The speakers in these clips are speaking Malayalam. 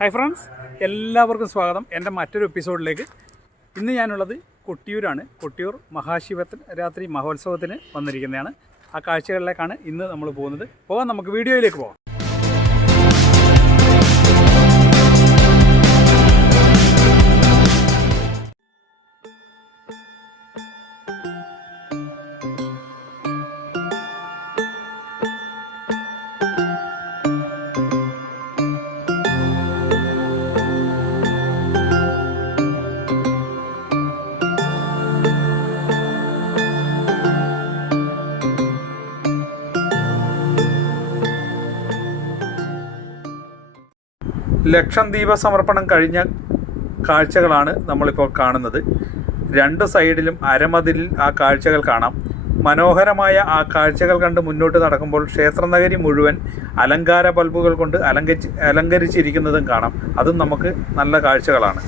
ഹായ് ഫ്രണ്ട്സ്, എല്ലാവർക്കും സ്വാഗതം എൻ്റെ മറ്റൊരു എപ്പിസോഡിലേക്ക്. ഇന്ന് ഞാനുള്ളത് കൊട്ടിയൂരാണ്. കൊട്ടിയൂർ മഹാശിവരാത്രി മഹോത്സവത്തിന് വന്നിരിക്കുന്നതാണ്. ആ കാഴ്ചകളിലേക്കാണ് ഇന്ന് നമ്മൾ പോകുന്നത്. നമുക്ക് വീഡിയോയിലേക്ക് പോകാം. ലക്ഷം ദീപ സമർപ്പണം കഴിഞ്ഞ കാഴ്ചകളാണ് നമ്മളിപ്പോൾ കാണുന്നത്. രണ്ട് സൈഡിലും അരമതിലിൽ ആ കാഴ്ചകൾ കാണാം. മനോഹരമായ ആ കാഴ്ചകൾ കണ്ട് മുന്നോട്ട് നടക്കുമ്പോൾ ക്ഷേത്രനഗരി മുഴുവൻ അലങ്കാര ബൾബുകൾ കൊണ്ട് അലങ്കരിച്ചിരിക്കുന്നതും കാണാം. അതും നമുക്ക് നല്ല കാഴ്ചകളാണ്.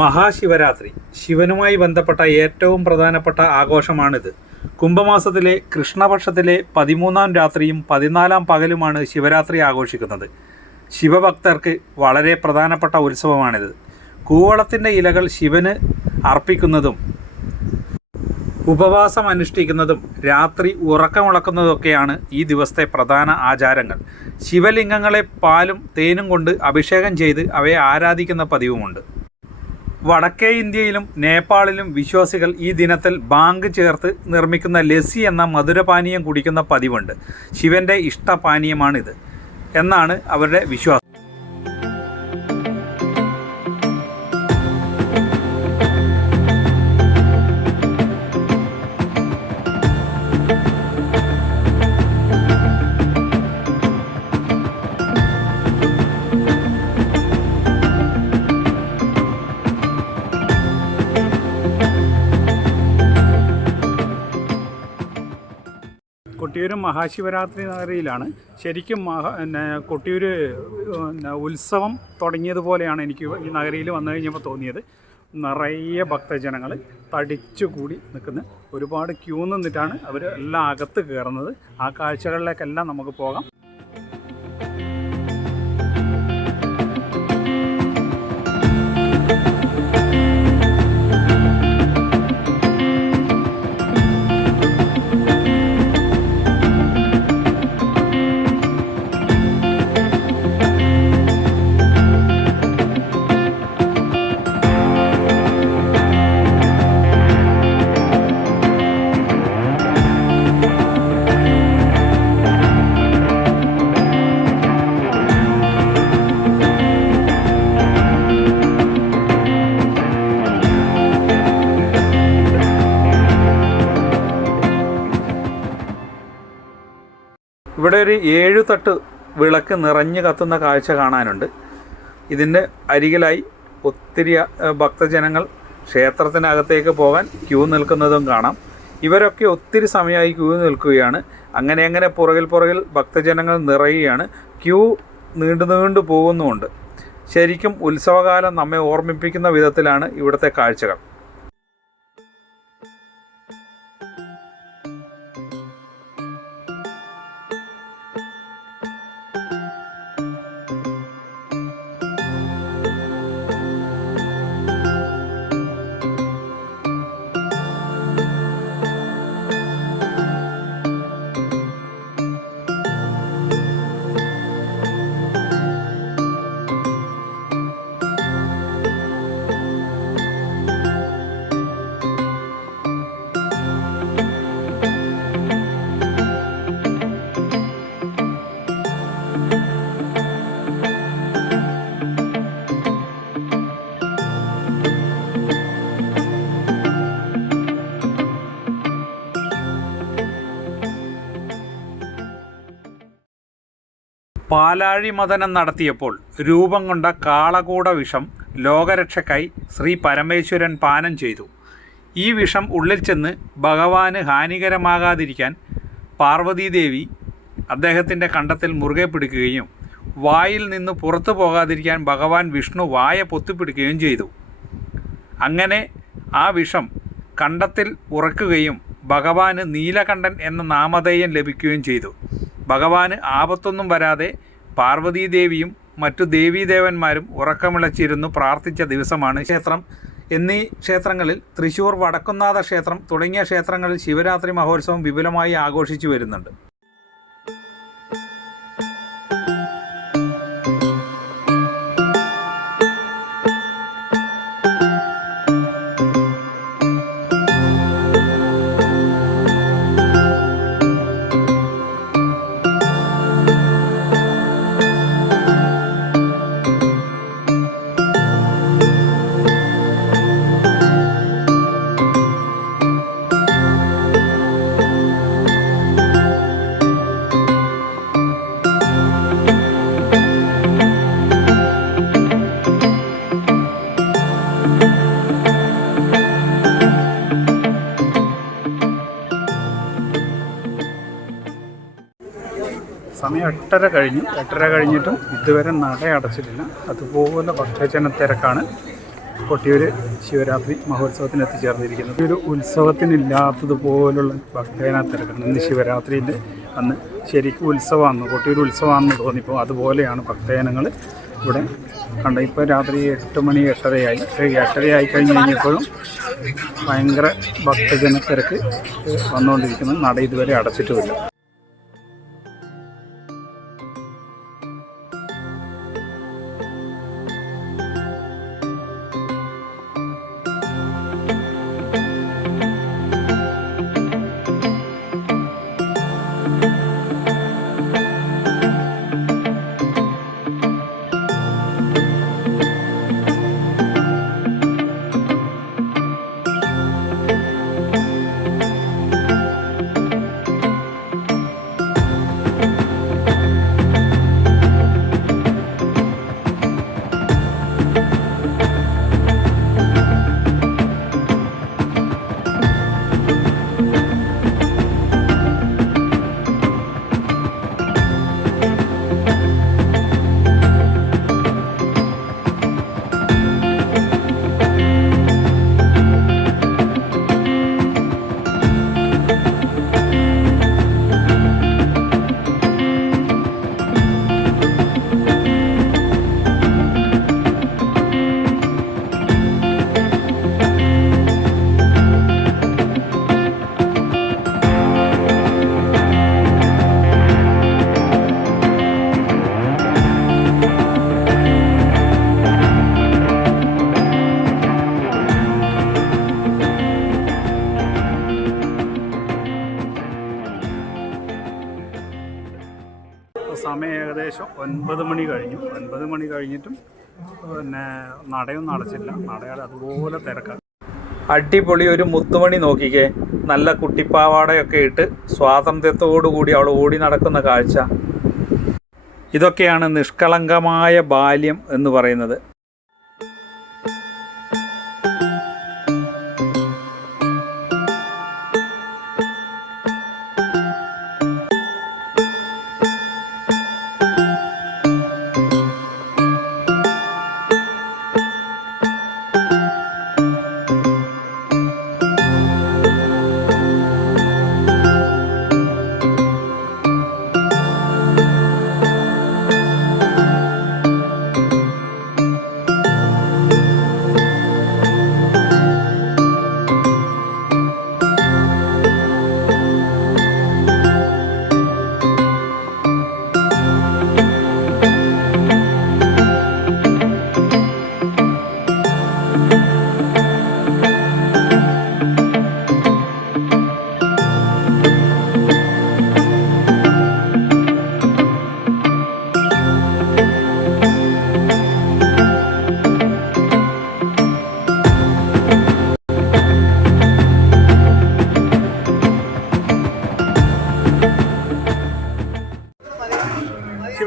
മഹാശിവരാത്രി ശിവനുമായി ബന്ധപ്പെട്ട ഏറ്റവും പ്രധാനപ്പെട്ട ആഘോഷമാണിത്. കുംഭമാസത്തിലെ കൃഷ്ണപക്ഷത്തിലെ 13-ാം രാത്രിയും 14-ാം പകലുമാണ് ശിവരാത്രി ആഘോഷിക്കുന്നത്. ശിവഭക്തർക്ക് വളരെ പ്രധാനപ്പെട്ട ഉത്സവമാണിത്. കൂവളത്തിൻ്റെ ഇലകൾ ശിവന് അർപ്പിക്കുന്നതും ഉപവാസം അനുഷ്ഠിക്കുന്നതും രാത്രി ഉറക്കമുളക്കുന്നതൊക്കെയാണ് ഈ ദിവസത്തെ പ്രധാന ആചാരങ്ങൾ. ശിവലിംഗങ്ങളെ പാലും തേനും കൊണ്ട് അഭിഷേകം ചെയ്ത് അവയെ ആരാധിക്കുന്ന പതിവുമുണ്ട്. വടക്കേ ഇന്ത്യയിലും നേപ്പാളിലും വിശ്വാസികൾ ഈ ദിനത്തിൽ ബാങ്ക് ചേർത്ത് നിർമ്മിക്കുന്ന ലസ്സി എന്ന മധുരപാനീയം കുടിക്കുന്ന പതിവുണ്ട്. ശിവൻ്റെ ഇഷ്ടപാനീയമാണിത് എന്നാണ് അവരുടെ വിശ്വാസം. കൊട്ടിയൂർ മഹാശിവരാത്രി നഗരിയിലാണ്. ശരിക്കും കൊട്ടിയൂർ ഉത്സവം തുടങ്ങിയതുപോലെയാണ് എനിക്ക് ഈ നഗരിയിൽ വന്നു കഴിഞ്ഞപ്പോൾ തോന്നിയത്. നിറയെ ഭക്തജനങ്ങൾ തടിച്ചുകൂടി നിൽക്കുന്ന ഒരുപാട് ക്യൂ നിന്നിട്ടാണ് അവർ എല്ലാം അകത്ത് കയറുന്നത്. ആ കാഴ്ചകളിലേക്കെല്ലാം നമുക്ക് പോകാം. ഇവിടെ ഒരു 7 തട്ട് വിളക്ക് നിറഞ്ഞു കത്തുന്ന കാഴ്ച കാണാനുണ്ട്. ഇതിൻ്റെ അരികിലായി ഒത്തിരി ഭക്തജനങ്ങൾ ക്ഷേത്രത്തിനകത്തേക്ക് പോകാൻ ക്യൂ നിൽക്കുന്നതും കാണാം. ഇവരൊക്കെ ഒത്തിരി സമയമായി ക്യൂ നിൽക്കുകയാണ്. അങ്ങനെ പുറകിൽ ഭക്തജനങ്ങൾ നിറയുകയാണ്. ക്യൂ നീണ്ടു പോകുന്നുമുണ്ട്. ശരിക്കും ഉത്സവകാലം നമ്മെ ഓർമ്മിപ്പിക്കുന്ന വിധത്തിലാണ് ഇവിടുത്തെ കാഴ്ചകൾ. പാലാഴി മഥനം നടത്തിയപ്പോൾ രൂപം കൊണ്ട കാളകൂട വിഷം ലോകരക്ഷയ്ക്കായി ശ്രീ പരമേശ്വരൻ പാനം ചെയ്തു. ഈ വിഷം ഉള്ളിൽ ചെന്ന് ഭഗവാന് ഹാനികരമാകാതിരിക്കാൻ പാർവതീദേവി അദ്ദേഹത്തിൻ്റെ കണ്ടത്തിൽ മുറുകെ പിടിക്കുകയും വായിൽ നിന്ന് പുറത്തു പോകാതിരിക്കാൻ ഭഗവാൻ വിഷ്ണു വായ പൊത്തിപ്പിടിക്കുകയും ചെയ്തു. അങ്ങനെ ആ വിഷം കണ്ടത്തിൽ ഉറക്കുകയും ഭഗവാന് നീലകണ്ഠൻ എന്ന നാമധേയം ലഭിക്കുകയും ചെയ്തു. ഭഗവാന് ആപത്തൊന്നും വരാതെ പാർവതീദേവിയും മറ്റു ദേവീദേവന്മാരും ഉറക്കമിളച്ചിരുന്നു പ്രാർത്ഥിച്ച ദിവസമാണ് ക്ഷേത്രം. എന്നീ ക്ഷേത്രങ്ങളിൽ തൃശ്ശൂർ വടക്കുംനാഥ ക്ഷേത്രം തുടങ്ങിയ ക്ഷേത്രങ്ങളിൽ ശിവരാത്രി മഹോത്സവം വിപുലമായി ആഘോഷിച്ചു വരുന്നുണ്ട്. സമയം 8:30 കഴിഞ്ഞു. 8:30 കഴിഞ്ഞിട്ടും ഇതുവരെ നട അടച്ചിട്ടില്ല. അതുപോലെ ഭക്തജനത്തിരക്കാണ് കൊട്ടിയൂർ ശിവരാത്രി മഹോത്സവത്തിന് എത്തിച്ചേർന്നിരിക്കുന്നത്. ഈ ഒരു ഉത്സവത്തിനില്ലാത്തതുപോലുള്ള ഭക്തജനത്തിരക്കാണ്. ഇന്ന് ശിവരാത്രിൻ്റെ അന്ന് ശരിക്കും ഉത്സവമാണ്, കൊട്ടിയൂർ ഉത്സവമാണെന്ന് തോന്നിപ്പോൾ അതുപോലെയാണ് ഭക്തജനങ്ങൾ ഇവിടെ കണ്ടത്. ഇപ്പോൾ രാത്രി 8 മണി 8:30 8:30 കഴിഞ്ഞ് കഴിഞ്ഞപ്പോഴും ഭയങ്കര ഭക്തജനത്തിരക്ക് വന്നുകൊണ്ടിരിക്കുന്നു. നട ഇതുവരെ അടച്ചിട്ടുമില്ല. സമയം ഏകദേശം 9 മണി കഴിഞ്ഞു. 9 മണി കഴിഞ്ഞിട്ടും പിന്നെ നടയൊന്നും അടച്ചില്ല. നടയുടെ അതുപോലെ തിരക്കാണ്. അടിപൊളി ഒരു മുത്തുമണി നോക്കിക്കേ, നല്ല കുട്ടിപ്പാവാടയൊക്കെ ഇട്ട് സ്വാതന്ത്ര്യത്തോടുകൂടി അവൾ ഓടി നടക്കുന്ന കാഴ്ച. ഇതൊക്കെയാണ് നിഷ്കളങ്കമായ ബാല്യം എന്ന് പറയുന്നത്.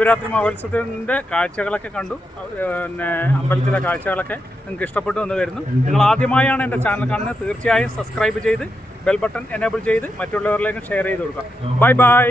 ശിവരാത്രി മഹോത്സവത്തിൻ്റെ കാഴ്ചകളൊക്കെ കണ്ടു. പിന്നെ അമ്പലത്തിലെ കാഴ്ചകളൊക്കെ നിങ്ങൾക്ക് ഇഷ്ടപ്പെട്ടു എന്ന് കരുതുന്നു. നിങ്ങൾ ആദ്യമായാണ് എൻ്റെ ചാനൽ കാണുന്നത്, തീർച്ചയായും സബ്സ്ക്രൈബ് ചെയ്ത് ബെൽ ബട്ടൺ എനേബിൾ ചെയ്ത് മറ്റുള്ളവരിലേക്കും ഷെയർ ചെയ്ത് കൊടുക്കുക. Bye bye.